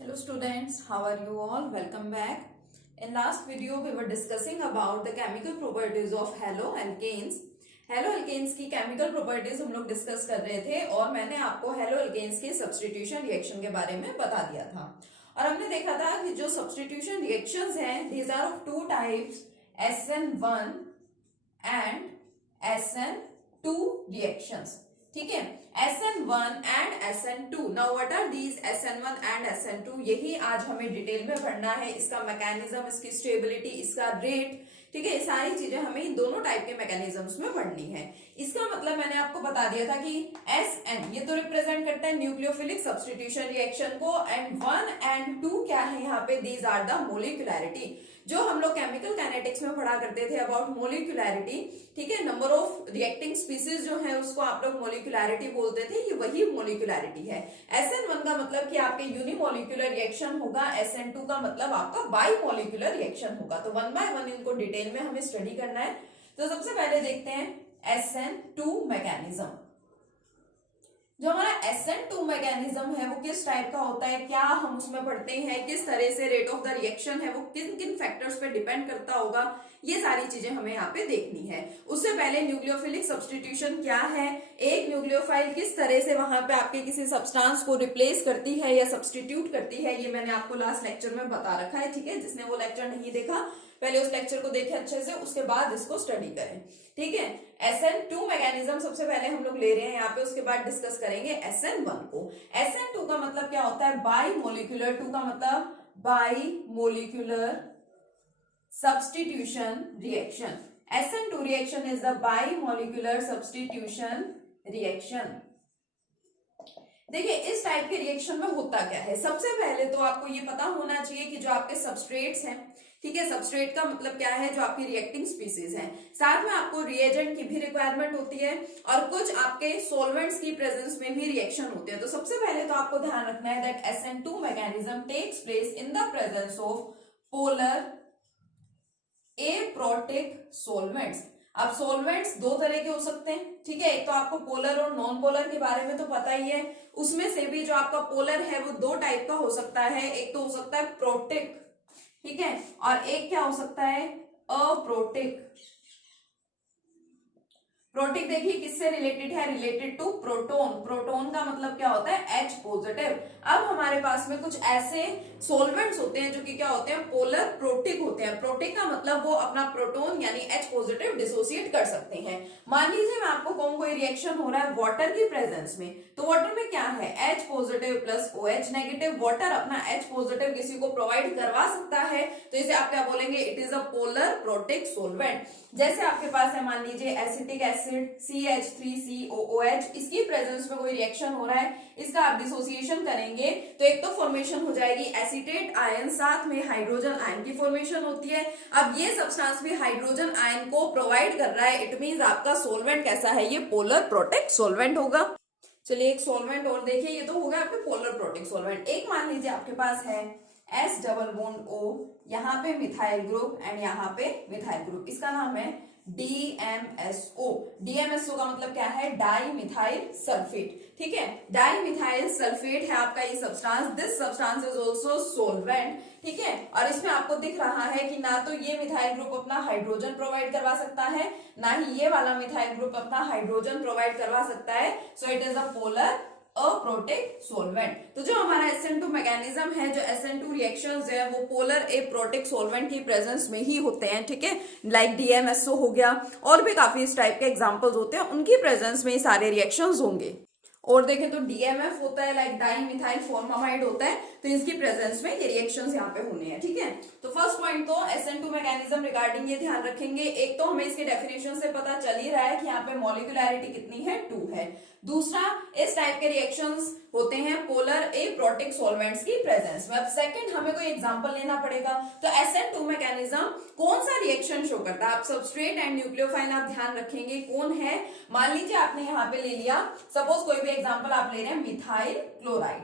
Hello students, how are you all? Welcome back. In last video we were discussing about the chemical properties of haloalkanes. Haloalkanes की chemical properties हम लोग discuss कर रहे थे और मैंने आपको haloalkanes के substitution reaction के बारे में बता दिया था और हमने देखा था कि जो substitution reactions हैं these are of two types SN1 and SN2 reactions. ठीक है, SN1 and SN2. Now what are these SN1 and SN2? यही आज हमें डिटेल में पढ़ना है. इसका मैकेनिज्म, इसकी स्टेबिलिटी, इसका रेट, ठीक है, ये सारी चीजें हमें इन दोनों टाइप के मैकेनिज्म्स में पढ़नी है. इसका मतलब मैंने आपको बता दिया था कि SN ये तो रिप्रेजेंट करता है न्यूक्लियोफिलिक सब्स्टिट्यूशन रिएक्शन को एंड 1 and 2 क्या है यहाँ पे? These are the molecularity. जो हम लोग केमिकल काइनेटिक्स में पढ़ा करते थे अबाउट मोलिकुलैरिटी, ठीक है, नंबर ऑफ रिएक्टिंग स्पीसीज जो है उसको आप लोग मोलिकुलैरिटी बोलते थे. ये वही मोलिकुलैरिटी है. SN1 का मतलब कि आपके यूनिमोलिकुलर रिएक्शन होगा, SN2 का मतलब आपका बाई मोलिकुलर रिएक्शन होगा. तो 1 by 1 इनको डिटेल में हमें स्टडी करना है. तो सबसे पहले देखते हैं SN2 मैकेनिज्म. जो हमारा SN2 मैकेनिज्म है वो किस टाइप का होता है, क्या हम उसमें पढ़ते हैं, किस तरह से रेट ऑफ द रिएक्शन है वो किन किन फैक्टर्स पे डिपेंड करता होगा, ये सारी चीजें हमें यहाँ पे देखनी है. उससे पहले न्यूक्लियोफिलिक सब्स्टिट्यूशन क्या है, एक न्यूक्लियोफाइल किस तरह से वहां पे आपके किसी सब्सटेंस को रिप्लेस करती है या सब्स्टिट्यूट करती है, ये मैंने आपको लास्ट लेक्चर में बता रखा है. ठीक है, जिसने वो लेक्चर नहीं देखा पहले उस लेक्चर को देखें अच्छे से, उसके बाद इसको स्टडी करें. ठीक है, SN2 मैकेनिज्म सबसे पहले हम लोग ले रहे हैं यहाँ पे, उसके बाद डिस्कस करेंगे SN1 को. SN2 का मतलब क्या होता है? By molecular. 2 का मतलब by molecular substitution reaction. SN2 reaction is the bimolecular substitution reaction. देखिए इस टाइप के रिएक्शन में होता क्या है. सबसे पहले तो आपको ये पता होना चाहिए कि जो आपके सबस्ट्रेट्स हैं, ठीक है, सबस्ट्रेट का मतलब क्या है? जो आपकी रिएक्टिंग स्पीसीज हैं. साथ में आपको रिएजेंट की भी रिक्वायरमेंट होती है और कुछ आपके सॉल्वेंट्स की प्रेजेंस में भी रिएक्शन होते हैं. तो सबसे पहले तो आपको ध्यान रखना है that SN2 mechanism takes place in the presence of polar aprotic solvents. अब सॉल्वेंट्स दो तरह के हो सकते हैं, ठीक है, एक तो आपको पोलर और नॉन पोलर के बारे में तो पता ही है. उसमें से भी जो आपका पोलर है वो दो टाइप का हो सकता है. एक तो हो सकता है प्रोटिक, ठीक है, और एक क्या हो सकता है? अप्रोटिक. प्रोटिक देखिए किससे रिलेटेड है? Related to proton. प्रोटोन का मतलब क्या होता है? H positive. अब हमारे पास में कुछ ऐसे सॉल्वेंट्स होते हैं जो कि क्या होते हैं? पोलर प्रोटिक होते हैं. प्रोटिक का मतलब वो अपना प्रोटोन यानी H पॉजिटिव डिसोसिएट कर सकते हैं. मान लीजिए मैं आपको कहूं कोई रिएक्शन हो रहा है वाटर की प्रेजेंस में, तो वाटर में क्या है? H positive plus OH negative. Water अपना H पॉजिटिव किसी को प्रोवाइड करवा सकता है, तो इसे आप क्या बोलेंगे? It is a polar protic solvent. जैसे आपके पास है मान लीजिए एसिटिक एसिड CH3COOH, इसकी प्रेजेंस में कोई रिएक्शन हो रहा है, इसका आप डिसोसिएशन करेंगे तो एक तो फॉर्मेशन हो जाएगी एसिटेट आयन, साथ में हाइड्रोजन आयन की फॉर्मेशन होती है. अब ये सब्सटेंस भी हाइड्रोजन आयन को प्रोवाइड कर रहा है, इट मींस आपका सॉल्वेंट कैसा है? ये पोलर प्रोटिक सॉल्वेंट होगा. चलिए एक सॉल्वेंट और देखिए, ये तो होगा आपके पोलर प्रोटिक सॉल्वेंट. एक मान लीजिए आपके पास है S डबल बॉन्ड O, यहाँ पे मिथाइल ग्रुप एंड यहाँ पे मिथाइल ग्रुप, इसका नाम है DMSO. DMSO का मतलब क्या है? Di methyl sulphate. ठीक है, डाई मिथाइल सल्फेट है आपका ये substance. This substance is also solvent. ठीक है, और इसमें आपको दिख रहा है कि ना तो ये मिथाइल ग्रुप अपना हाइड्रोजन प्रोवाइड करवा सकता है, ना ही ये वाला मिथाइल ग्रुप अपना हाइड्रोजन प्रोवाइड करवा सकता है. So it is a polar aprotic solvent. तो जो हमारा SN2 मैकेनिज्म है, जो SN2 रिएक्शंस है वो पोलर एप्रोटिक सॉल्वेंट की प्रेजेंस में ही होते हैं. ठीक है, लाइक DMSO हो गया, और भी काफी इस टाइप के एग्जांपल्स होते हैं, उनकी प्रेजेंस में ये सारे रिएक्शंस होंगे. और देखें तो DMF होता है, लाइक डाई मिथाइल फॉर्मामाइड होता है, तो इसकी प्रेजेंस में ये रिएक्शंस यहाँ पे होने हैं. ठीक है, तो फर्स्ट पॉइंट तो SN2 मैकेनिज्म रिगार्डिंग ये ध्यान रखेंगे. एक तो हमें इसके डेफिनेशन से पता चल ही रहा है कि यहाँ पे मॉलिक्यूलैरिटी कितनी है? 2 है. दूसरा, इस टाइप के रिएक्शंस होते हैं पोलर एप्रोटिक सॉल्वेंट्स की प्रेजेंस में. अब सेकंड हमें कोई एग्जांपल लेना पड़ेगा. तो SN2 मैकेनिज्म कौन सा रिएक्शन शो करता है? आप सबस्ट्रेट एंड न्यूक्लियोफाइल आप ध्यान रखेंगे कौन है. मान लीजिए आपने यहाँ पे ले लिया, सपोज कोई भी एग्जांपल आप ले रहे हैं मिथाइल क्लोराइड.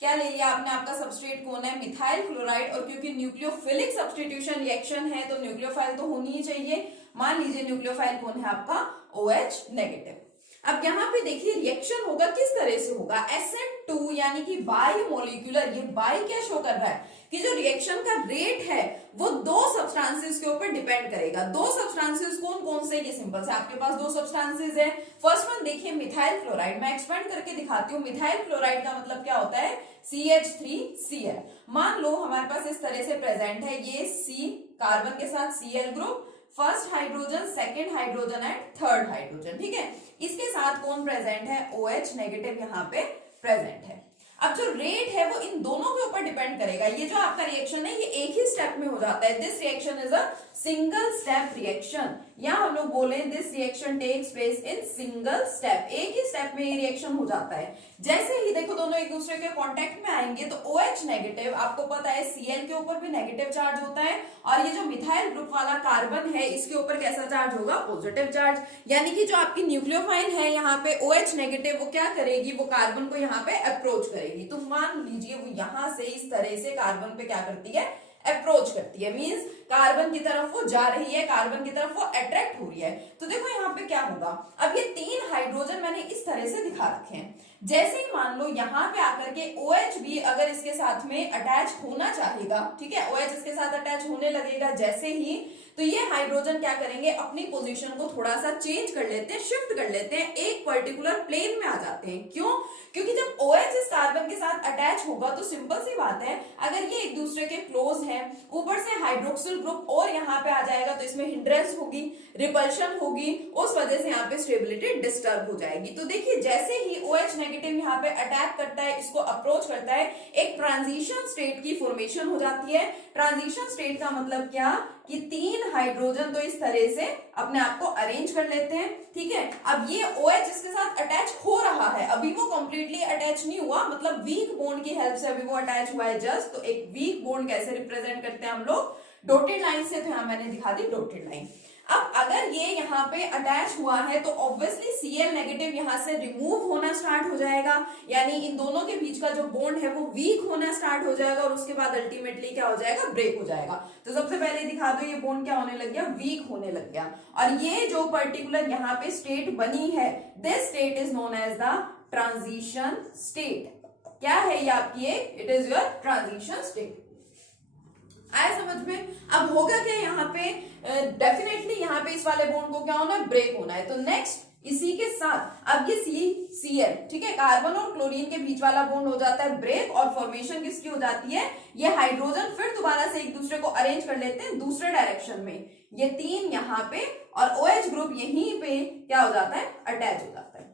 क्या ले लिया आपने? आपका सबस्ट्रेट कौन है? Methyl chloride. और क्योंकि न्यूक्लियोफिलिक सब्स्टिट्यूशन रिएक्शन है तो न्यूक्लियोफाइल तो होनी ही चाहिए. मान लीजिए न्यूक्लियोफाइल कौन है आपका? OH negative. अब यहाँ पे देखिए रिएक्शन होगा किस तरह से होगा, SN2 यानी कि बाई मोलिकुलर, ये बाई क्या शो कर रहा है कि जो रिएक्शन का रेट है वो दो सब्सटेंसेस के ऊपर डिपेंड करेगा। दो सब्सटेंसेस कौन कौन से, ये सिंपल से आपके पास दो सब्सटेंसेस है। फर्स्ट वन देखिए मिथाइल क्लोराइड, मैं एक्सपेंड करके दिखाती हूँ। मिथाइल क्लोराइड का मतलब क्या होता है, CH3Cl। मान लो हमारे पास इस तरह से प्रेजेंट है, ये C कार्बन के साथ Cl group, first hydrogen, second hydrogen and third hydrogen, ठीक है। इसके साथ कौन प्रेजेंट है, OH नेगेटिव यहाँ पे प्रेजेंट है। अब जो रेट है वो इन दोनों के ऊपर डिपेंड करेगा। ये जो आपका रिएक्शन है ये एक ही स्टेप में हो जाता है। This reaction is a single step reaction, या हम लोग बोले this reaction takes place in single step, एक ही स्टेप में ये रिएक्शन हो जाता है। जैसे ही देखो दोनों एक दूसरे के कांटेक्ट में आएंगे तो OH नेगेटिव, आपको पता है Cl के ऊपर भी नेगेटिव चार्ज होता है, और ये जो मिथाइल ग्रुप वाला कार्बन है इसके ऊपर कैसा चार्ज होगा, पॉजिटिव चार्ज। यानी कि जो आपकी न्यूक्लियोफाइल है यहाँ पे OH नेगेटिव, वो क्या करेगी, वो कार्बन को यहाँ पे अप्रोच करेगी। तो मान लीजिए वो यहां से इस तरह से कार्बन पे क्या करती है, अप्रोच करती है, मींस कार्बन की तरफ वो जा रही है, कार्बन की तरफ वो अट्रैक्ट हो रही है। तो देखो यहाँ पे क्या होगा, अब ये तीन हाइड्रोजन मैंने इस तरह से दिखा रखे हैं। जैसे ही मान लो यहाँ पे आकर के OH भी अगर इसके साथ में अटैच होना चाहेगा, ठीक है, OH इसके साथ अटैच होने लगेगा जैसे ही, तो ये हाइड्रोजन क्या करेंगे, अपनी पोजीशन को थोड़ा सा चेंज कर लेते हैं, शिफ्ट कर लेते हैं, एक पर्टिकुलर प्लेन में आ जाते हैं। क्यों, क्योंकि जब OH इस कार्बन के साथ अटैच होगा तो सिंपल सी बात है, अगर ये एक दूसरे के क्लोज हैं, ऊपर से हाइड्रोक्सिल ग्रुप और यहाँ पे आ जाएगा तो इसमें हिंड्रेंस होगी, रिपल्शन होगी, उस वजह से यहाँ पे स्टेबिलिटी डिस्टर्ब हो जाएगी। तो देखिए जैसे ही OH नेगेटिव यहाँ पे अटैक करता है, इसको अप्रोच करता है, एक ट्रांजिशन स्टेट की फॉर्मेशन हो जाती है। ट्रांजिशन स्टेट का मतलब क्या, कि तीन हाइड्रोजन तो इस तरह से अपने आप को अरेंज कर लेते हैं, ठीक है। अब ये OH इसके साथ अटैच हो रहा है, अभी वो कंप्लीटली अटैच नहीं हुआ, मतलब वीक बॉन्ड की हेल्प से अभी वो अटैच हुआ है जस्ट। तो एक वीक बॉन्ड कैसे रिप्रेजेंट करते हैं हम लोग, डॉटेड लाइन से, तो यहां मैंने दिखा दी डॉटेड लाइन। अब अगर ये यहाँ पे अटैच हुआ है तो ऑब्वियसली Cl नेगेटिव यहाँ से रिमूव होना स्टार्ट हो जाएगा, यानी इन दोनों के बीच का जो बॉन्ड है वो वीक होना स्टार्ट हो जाएगा, और उसके बाद अल्टीमेटली क्या हो जाएगा, ब्रेक हो जाएगा। तो सबसे पहले दिखा दो, ये बॉन्ड क्या होने लग गया, वीक होने लग गया। और ये जो पर्टिकुलर यहाँ पे स्टेट बनी है, this state is known as the transition state. क्या है ये आपकी एक, it is your transition state. आया समझ में। अब होगा क्या यहाँ पे, डेफिनेटली यहाँ पे इस वाले बॉन्ड को क्या होना है, ब्रेक होना है। तो नेक्स्ट इसी के साथ अब ये CCl, ठीक है, कार्बन और क्लोरीन के बीच वाला बॉन्ड हो जाता है ब्रेक, और फॉर्मेशन किसकी हो जाती है, ये हाइड्रोजन फिर दोबारा से एक दूसरे को अरेंज कर लेते हैं दूसरे डायरेक्शन में, ये तीन यहाँ पे, और OH ग्रुप यहीं पे क्या हो जाता है, अटैच हो जाता है।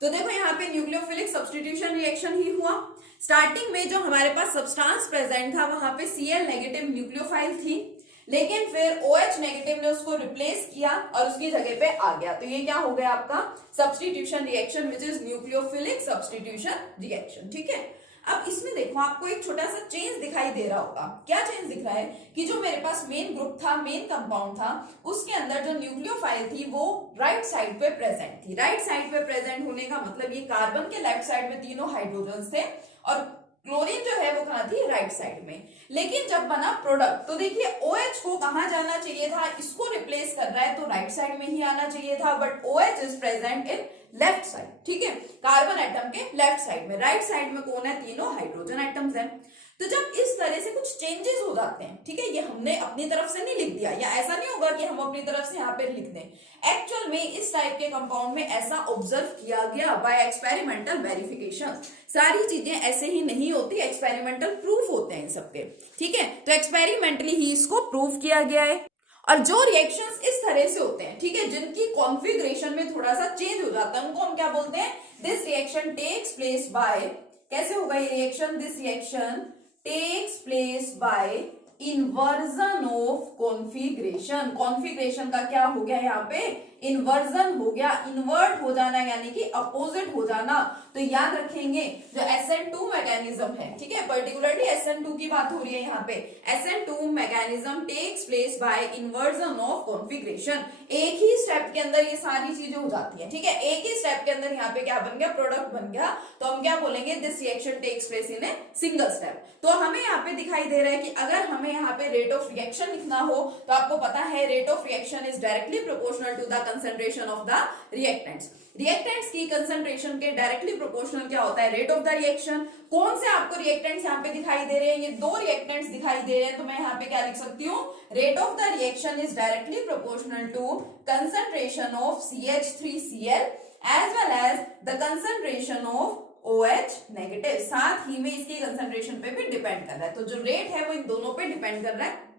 तो देखो यहाँ पे न्यूक्लियोफिलिक सब्स्टिट्यूशन रिएक्शन ही हुआ। स्टार्टिंग में जो हमारे पास सब्सटेंस प्रेजेंट था वहां पे Cl नेगेटिव न्यूक्लियोफाइल थी, लेकिन फिर OH नेगेटिव ने उसको रिप्लेस किया और उसकी जगह पे आ गया। तो ये क्या हो गया आपका substitution reaction, which is nucleophilic substitution reaction, ठीक है। अब इसमें देखो आपको एक छोटा सा चेंज दिखाई दे रहा होगा। क्या चेंज दिख रहा है, कि जो मेरे पास मेन ग्रुप था, मेन कंपाउंड था, उसके अंदर जो न्यूक्लियोफाइल थी वो राइट साइड पे प्रेजेंट थी। राइट साइड पे प्रेजेंट होने का मतलब ये कार्बन के लेफ्ट साइड में तीनों हाइड्रोजन थे, और क्लोरीन जो है वो कहां थी, राइट साइड में। लेकिन जब बना प्रोडक्ट तो देखिए OH को कहां जाना चाहिए था, इसको रिप्लेस कर रहा है तो राइट साइड में ही आना चाहिए था, but OH is present in left side, ठीक है, कार्बन एटम के लेफ्ट साइड में। राइट साइड में कौन है, तीनों हाइड्रोजन एटम्स हैं। तो जब इस तरह से कुछ चेंजेस हो जाते हैं, ठीक है, ये हमने अपनी तरफ से नहीं लिख दिया, या ऐसा नहीं होगा कि हम अपनी तरफ से यहाँ पे लिख दें। एक्चुअल में इस टाइप के कंपाउंड में ऐसा ऑब्जर्व किया गया बाय एक्सपेरिमेंटल वेरिफिकेशन। सारी चीजें ऐसे ही नहीं होती, एक्सपेरिमेंटल प्रूफ होते हैं इन सबके, ठीक है। तो एक्सपेरिमेंटली ही इसको प्रूव किया गया है। और जो रिएक्शंस इस तरह से होते हैं, ठीक है, जिनकी कॉन्फ़िगरेशन में थोड़ा सा चेंज हो जाता है, उनको हम क्या बोलते हैं, this reaction takes place by, कैसे होगा ये रिएक्शन, this reaction takes place by inversion of configuration. Configuration का क्या हो गया यहाँ पे, इन्वर्जन हो गया, इन्वर्ट हो जाना यानी कि अपोजिट हो जाना। तो याद रखेंगे जो SN2 मैकेनिज्म है, ठीक है, पर्टिकुलरली SN2 की बात हो रही है यहाँ पे, SN2 mechanism takes place by inversion of configuration. एक ही स्टेप के अंदर ये सारी चीजें हो जाती हैं, ठीक है, एक ही स्टेप के अंदर यहाँ पे क्या बन गया, प्रोडक्ट बन गया। तो हम क्या बोलेंगे, this reaction takes place in a single step. तो हमें यहाँ पे दिखाई दे रहा है कि अगर हमें यहाँ पे रेट ऑफ रिएक्शन लिखना हो तो आपको पता है rate of reaction is directly proportional to the concentration of the reactants. Reactants की कंसेंट्रेशन के डायरेक्टली प्रोपोर्शनल क्या होता है, रेट ऑफ द रिएक्शन। कौन से आपको रिएक्टेंट्स यहाँ पे दिखाई दे रहे हैं, ये दो रिएक्टेंट्स दिखाई दे रहे हैं, तो मैं यहाँ पे क्या लिख सकती हूँ, rate of the reaction is directly proportional to concentration of CH3Cl as well as the concentration of OH negative. साथ ही में इसकी कंसेंट्रेशन पे भी डिपेंड कर रहा है, तो जो रेट है वो इन दोनों पे डिपेंड कर रहा है।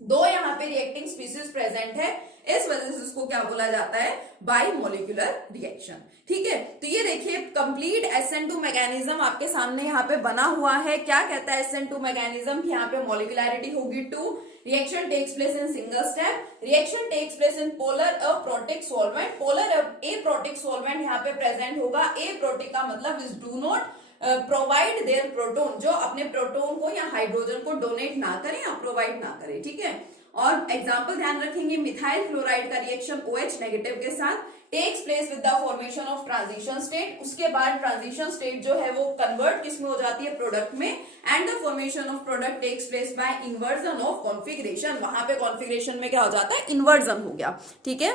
दो यहाँ पे रिएक्टिंग स्पीसीज प्रेजेंट है, इस वजह से इसको क्या बोला जाता है, बाइमोलिकुलर रिएक्शन। ठीक है, तो ये देखिए कंप्लीट SN2 मैकेनिज्म आपके सामने यहाँ पे बना हुआ है। क्या कहता है SN2 मैकेनिज्म, यहाँ पे मोलिकुलैरिटी होगी 2, reaction takes place in single step, reaction takes place in polar aprotic solvent, polar aprotic solvent यहाँ पे प्रेजेंट होगा। एप्रोटिक का मतलब is do not provide their proton, जो अपने प्रोटोन को या हाइड्रोजन को डोनेट ना करें या प्रोवाइड ना करें। ठीक है, और एग्जांपल ध्यान रखेंगे, मिथाइल क्लोराइड का रिएक्शन OH नेगेटिव के साथ takes place with the formation of transition state. उसके बाद ट्रांजिशन स्टेट जो है वो कन्वर्ट किसमें हो जाती है, प्रोडक्ट में, and the formation of product takes place by inversion of configuration. वहां पे कॉन्फिगरेशन में क्या हो जाता है, इन्वर्जन हो गया। ठीक है,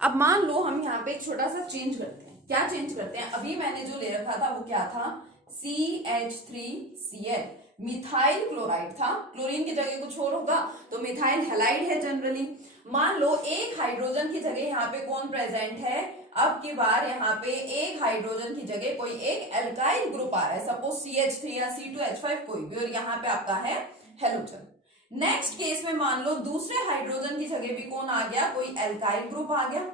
अब मान लो हम यहाँ पे एक छोटा सा चेंज करते हैं। क्या चेंज करते हैं, अभी मैंने जो ले रखा था वो क्या था, CH3Cl, मिथाइल क्लोराइड था, क्लोरीन की जगह कुछ और होगा तो मिथाइल हैलाइड है जनरली। मान लो एक हाइड्रोजन की जगह यहाँ पे कौन प्रेजेंट है, अब की बार यहाँ पे एक हाइड्रोजन की जगह कोई एक एल्काइल ग्रुप आ रहा है, सपोज CH3 या C2H5 कोई भी, और यहाँ पे आपका है हेलोजन। नेक्स्ट केस में मान लो दूसरे हाइड्रोजन की जगह भी कौन आ गया, कोई एल्काइल ग्रुप आ गया।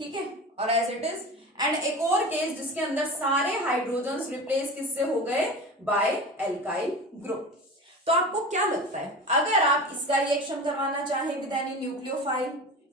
ठीक है, और एज इट इज, एंड एक और केस जिसके अंदर सारे हाइड्रोजन्स रिप्लेस किससे हो गए, बाय एल्काइल ग्रुप। तो आपको क्या लगता है, अगर आप इसका रिएक्शन करवाना चाहें विद एनी न्यूक्लियोफाइल,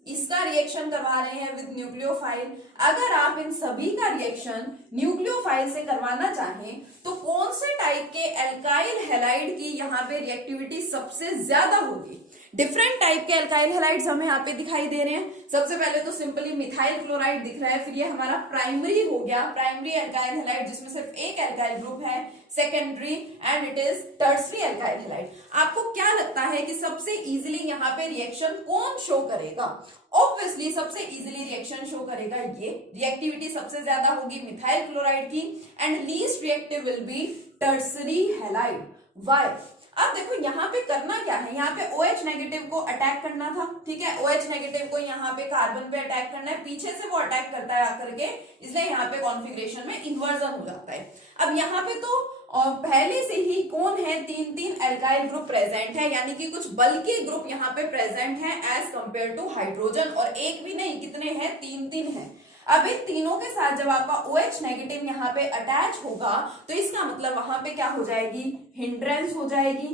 इसका रिएक्शन करवा रहे हैं विद न्यूक्लियोफाइल, अगर आप इन सभी का रिएक्शन न्यूक्लियोफाइल से करवाना चाहें तो कौन से टाइप के एल्काइल हैलाइड की यहाँ पे रिएक्टिविटी सबसे ज्यादा होगी। डिफरेंट टाइप के एल्काइल हैलाइड्स हमें यहाँ पे दिखाई दे रहे हैं। सबसे पहले तो सिंपली मिथाइल क्लोराइड दिख रहा है, फिर ये हमारा प्राइमरी हो गया, प्राइमरी एल्काइल हैलाइड जिसमें सिर्फ एक एल्काइल ग्रुप है, secondary, and it is tertiary alkyl halide. आपको क्या लगता है कि सबसे इजीली यहाँ पे रिएक्शन कौन शो करेगा? ऑब्वियसली सबसे इजीली रिएक्शन शो करेगा ये, रिएक्टिविटी सबसे ज्यादा होगी मिथाइल क्लोराइड की, and least reactive will be tertiary halide. Why? अब देखो यहाँ पे करना क्या है, यहाँ पे OH नेगेटिव को अटैक करना था। ठीक है, OH नेगेटिव को यहाँ पे कार्बन पे अटैक करना है, पीछे से वो अटैक करता है आकर के, इसलिए यहाँ पे कॉन्फ़िगरेशन में इन्वर्जन हो जाता है। अब यहाँ पे तो पहले से ही कौन है, 3 एल्काइल ग्रुप प्रेजेंट है, यानी कि कुछ बल्कि ग्रुप यहाँ पे प्रेजेंट है एज कंपेयर टू हाइड्रोजन, और एक भी नहीं, कितने हैं, 3 हैं। अब इन तीनों के साथ जब आपका OH नेगेटिव यहाँ पे अटैच होगा तो इसका मतलब वहां पे क्या हो जाएगी, हिंड्रेंस हो जाएगी।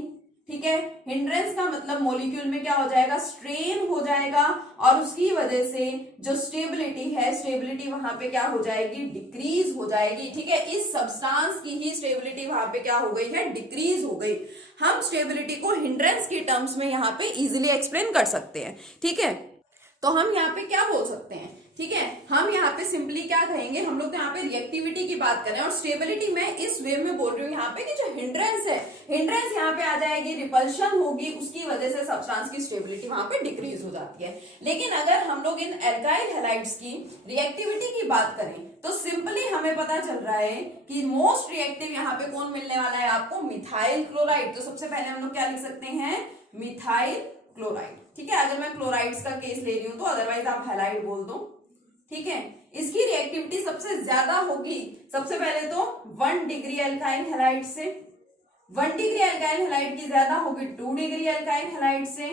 ठीक है, हिंड्रेंस का मतलब मॉलिक्यूल में क्या हो जाएगा, स्ट्रेन हो जाएगा, और उसकी वजह से जो स्टेबिलिटी है, स्टेबिलिटी वहां पे क्या हो जाएगी, डिक्रीज हो जाएगी। ठीक है, इस सब्सटेंस की ही स्टेबिलिटी वहां पे क्या हो गई है, डिक्रीज हो गई। हम स्टेबिलिटी को हिंड्रेंस के टर्म्स में यहाँ पे इजिली एक्सप्लेन कर सकते हैं। ठीक है, तो हम यहाँ पे क्या बोल सकते हैं, ठीक है, हम यहाँ पे सिंपली क्या कहेंगे, हम लोग तो यहाँ पे रिएक्टिविटी की बात करें, और स्टेबिलिटी मैं इस वे में बोल रही हूँ यहाँ पे कि जो हिंड्रेंस है, हिंड्रेंस यहाँ पे आ जाएगी, रिपल्शन होगी, उसकी वजह से सब्सटेंस की स्टेबिलिटी वहां पे डिक्रीज हो जाती है। लेकिन अगर हम लोग इन एल्काइल हैलाइड्स की रिएक्टिविटी की बात करें तो सिंपली हमें पता चल रहा है कि मोस्ट रिएक्टिव यहाँ पे कौन मिलने वाला है आपको, मिथाइल क्लोराइड। तो सबसे पहले हम लोग क्या लिख सकते हैं, मिथाइल क्लोराइड। ठीक है, अगर मैं क्लोराइड्स का केस ले रही हूं तो, अदरवाइज आप हैलाइड बोल दो। ठीक है, इसकी रिएक्टिविटी सबसे ज्यादा होगी सबसे पहले तो 1 डिग्री एल्काइल हैलाइड से, 1 डिग्री एल्काइल हैलाइड की ज्यादा होगी 2 डिग्री एल्काइल हैलाइड से,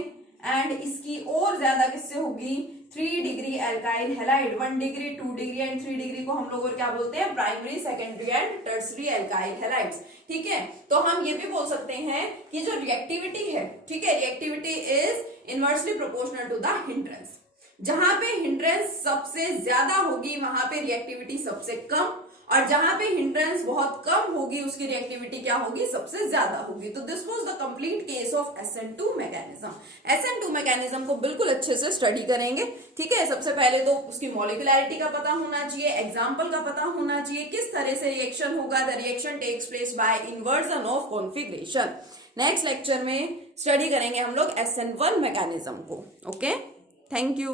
एंड इसकी और ज्यादा किससे होगी, 3 degree alkyl halide. 1 degree, 2 degree and 3 degree को हम लोग और क्या बोलते हैं, primary, secondary and tertiary alkyl halides. ठीक है, तो हम ये भी बोल सकते हैं कि जो रिएक्टिविटी है, ठीक है, reactivity is inversely proportional to the hindrance. जहां पे हिंड्रेंस सबसे ज्यादा होगी वहां पे रिएक्टिविटी सबसे कम, और जहां पे हिंड्रेंस बहुत कम होगी उसकी रिएक्टिविटी क्या होगी, सबसे ज्यादा होगी। तो this was the complete case of SN2 mechanism. SN2 mechanism को बिल्कुल अच्छे से स्टडी करेंगे। ठीक है, सबसे पहले तो उसकी मॉलिक्युलैरिटी का पता होना चाहिए, एग्जांपल का पता होना चाहिए, किस तरह से रिएक्शन होगा, the reaction takes place by inversion of configuration. Next lecture में स्टडी करेंगे हम लोग SN1 मैकेनिज्म को। Okay, thank you.